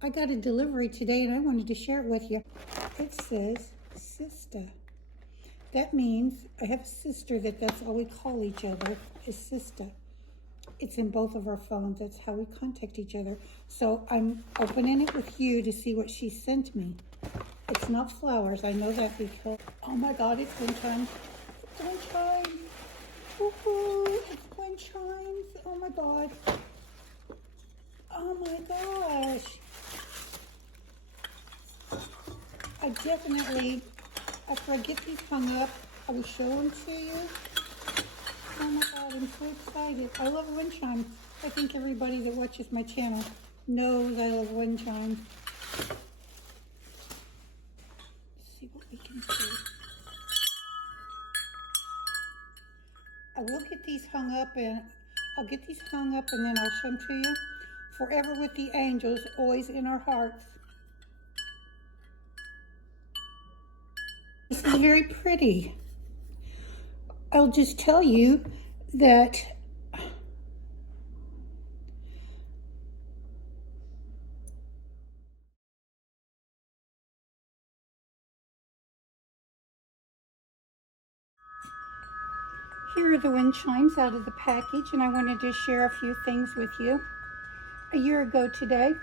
I got a delivery today and I wanted to share it with you. It says sister. That means I have a sister that's all we call each other is sister. It's in both of our phones. That's how we contact each other. So I'm opening it with you to see what she sent me. It's not flowers. I know that because, oh my God, it's wind chimes. It's wind chimes. Woohoo, it's wind chimes. Oh my God. Oh my gosh. I definitely, after I get these hung up, I will show them to you. Oh my God, I'm so excited. I love wind chimes. I think everybody that watches my channel knows I love wind chimes. Let's see what we can see. I will get these hung up and I'll get these hung up and then I'll show them to you. Forever with the angels, always in our hearts. This is very pretty. I'll just tell you that here are the wind chimes out of the package, and I wanted to share a few things with you. A year ago today,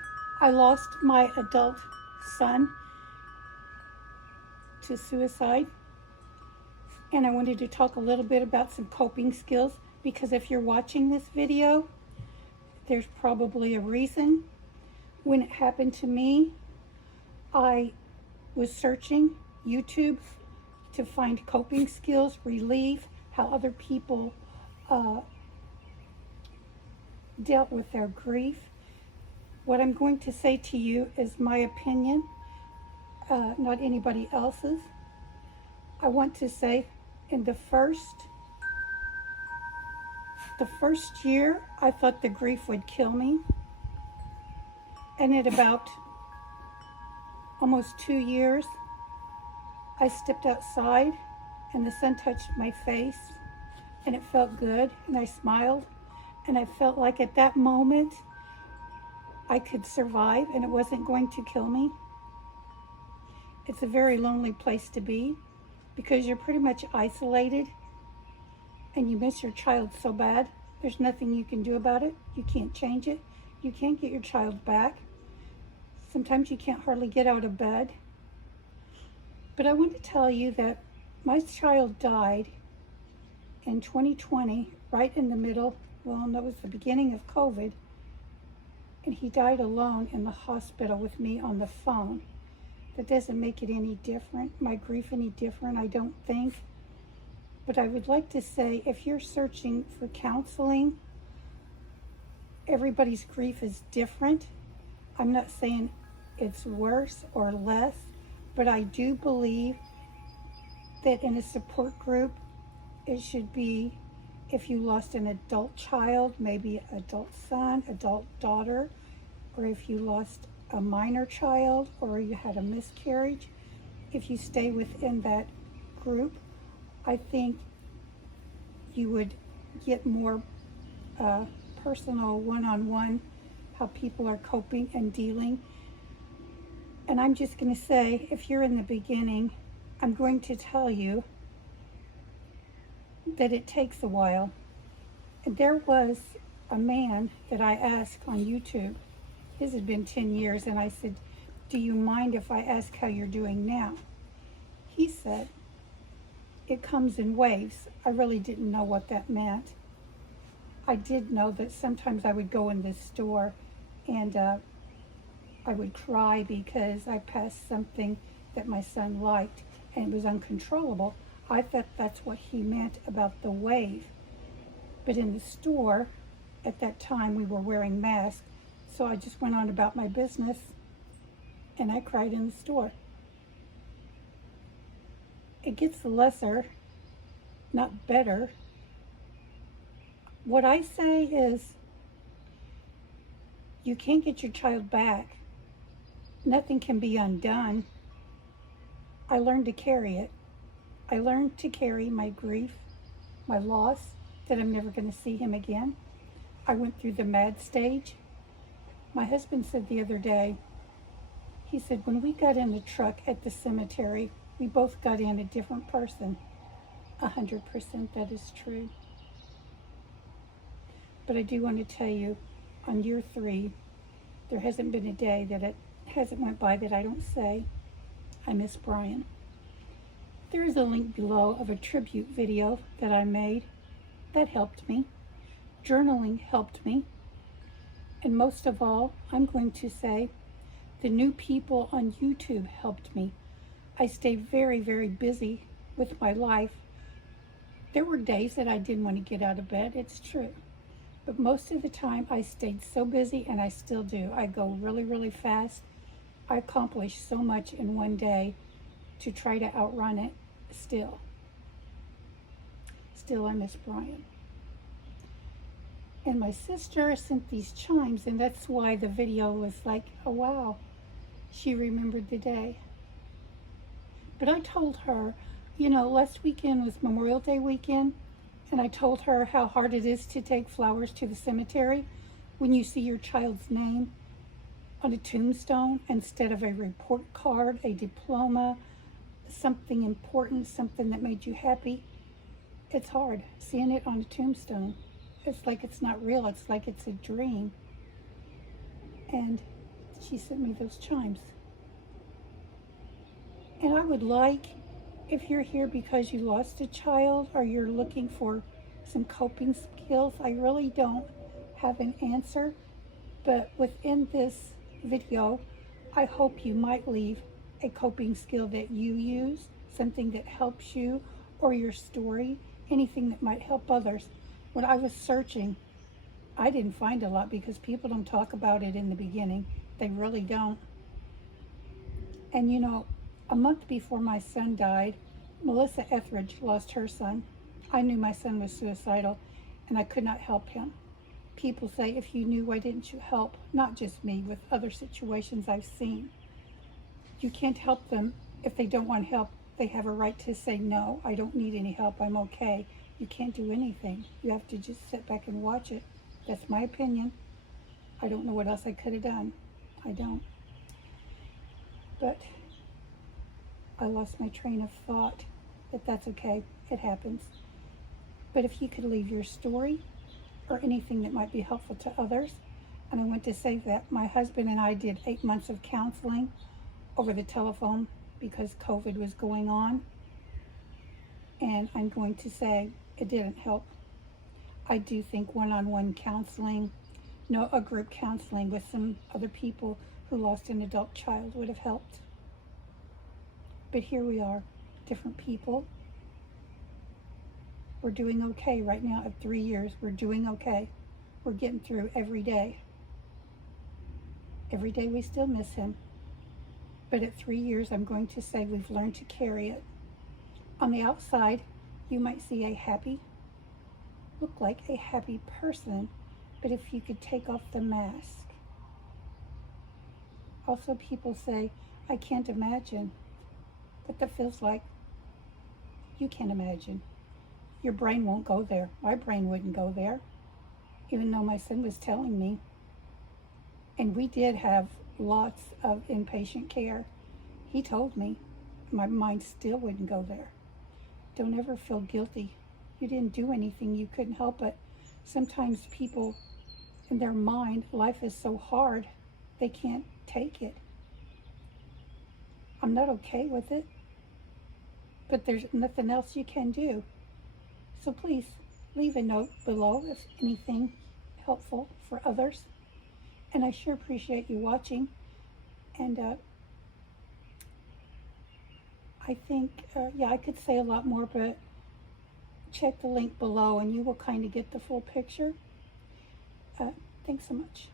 I lost my adult son to suicide, and I wanted to talk a little bit about some coping skills, because if you're watching this video, there's probably a reason. When it happened to me, I was searching YouTube to find coping skills, relief, how other people dealt with their grief. What I'm going to say to you is my opinion, not anybody else's. I want to say in the first year, I thought the grief would kill me. And at about almost 2 years, I stepped outside and the sun touched my face and it felt good and I smiled and I felt like at that moment I could survive and it wasn't going to kill me. It's a very lonely place to be because you're pretty much isolated and you miss your child so bad. There's nothing you can do about it. You can't change it. You can't get your child back. Sometimes you can't hardly get out of bed. But I want to tell you that my child died in 2020, right in the middle, well, that was the beginning of COVID, and he died alone in the hospital with me on the phone. That doesn't make it any different, my grief any different, I don't think. But I would like to say, if you're searching for counseling, everybody's grief is different. I'm not saying it's worse or less, but I do believe that in a support group, it should be, if you lost an adult child, maybe adult son, adult daughter, or if you lost a minor child or you had a miscarriage, if you stay within that group, I think you would get more personal one-on-one, how people are coping and dealing. And I'm just going to say, if you're in the beginning, I'm going to tell you that it takes a while. And there was a man that I asked on YouTube, his had been 10 years, and I said, do you mind if I ask how you're doing now? He said, it comes in waves. I really didn't know what that meant. I did know that sometimes I would go in this store and I would cry because I passed something that my son liked and it was uncontrollable. I thought that's what he meant about the wave. But in the store, at that time we were wearing masks, so I just went on about my business and I cried in the store. It gets lesser, not better. What I say is, you can't get your child back. Nothing can be undone. I learned to carry it. I learned to carry my grief, my loss, that I'm never going to see him again. I went through the mad stage. My husband said the other day, He said, when we got in the truck at the cemetery, we both got in a different person. 100% that is true. But I do want to tell you, on year 3, there hasn't been a day that it hasn't went by that I don't say, I miss Brian. There is a link below of a tribute video that I made that helped me. Journaling helped me. And most of all, I'm going to say, the new people on YouTube helped me. I stayed very, very busy with my life. There were days that I didn't want to get out of bed, it's true. But most of the time I stayed so busy, and I still do. I go really, really fast. I accomplish so much in one day to try to outrun it still. Still, I miss Brian. And my sister sent these chimes, and that's why the video was like, oh wow, she remembered the day. But I told her, you know, last weekend was Memorial Day weekend, and I told her how hard it is to take flowers to the cemetery when you see your child's name on a tombstone instead of a report card, a diploma, something important, something that made you happy. It's hard seeing it on a tombstone. It's like it's not real. It's like it's a dream. And she sent me those chimes. And I would like, if you're here because you lost a child or you're looking for some coping skills, I really don't have an answer. But within this video, I hope you might leave a coping skill that you use, something that helps you, or your story, anything that might help others. When I was searching, I didn't find a lot because people don't talk about it in the beginning. They really don't. And you know, a month before my son died, Melissa Etheridge lost her son. I knew my son was suicidal, and I could not help him. People say, if you knew, why didn't you help? Not just me, with other situations I've seen. You can't help them if they don't want help. They have a right to say, no, I don't need any help, I'm okay. You can't do anything. You have to just sit back and watch it. That's my opinion. I don't know what else I could have done. I don't. But I lost my train of thought, but that's okay. It happens. But if you could leave your story or anything that might be helpful to others. And I want to say that my husband and I did 8 months of counseling over the telephone because COVID was going on. And I'm going to say it didn't help. I do think one-on-one counseling, a group counseling with some other people who lost an adult child would have helped. But here we are, different people. We're doing okay right now at 3 years. We're doing okay. We're getting through every day. Every day we still miss him. But at 3 years, I'm going to say we've learned to carry it. On the outside, you might see look like a happy person, but if you could take off the mask. Also, people say, I can't imagine what that feels like. You can't imagine. Your brain won't go there. My brain wouldn't go there, even though my son was telling me. And we did have lots of inpatient care. He told me my mind still wouldn't go there. Don't ever feel guilty. You didn't do anything. You couldn't help it. Sometimes people, in their mind, life is so hard, they can't take it. I'm not okay with it, but there's nothing else you can do. So please leave a note below if anything helpful for others. And I sure appreciate you watching. And I think, I could say a lot more, but check the link below and you will kind of get the full picture. Thanks so much.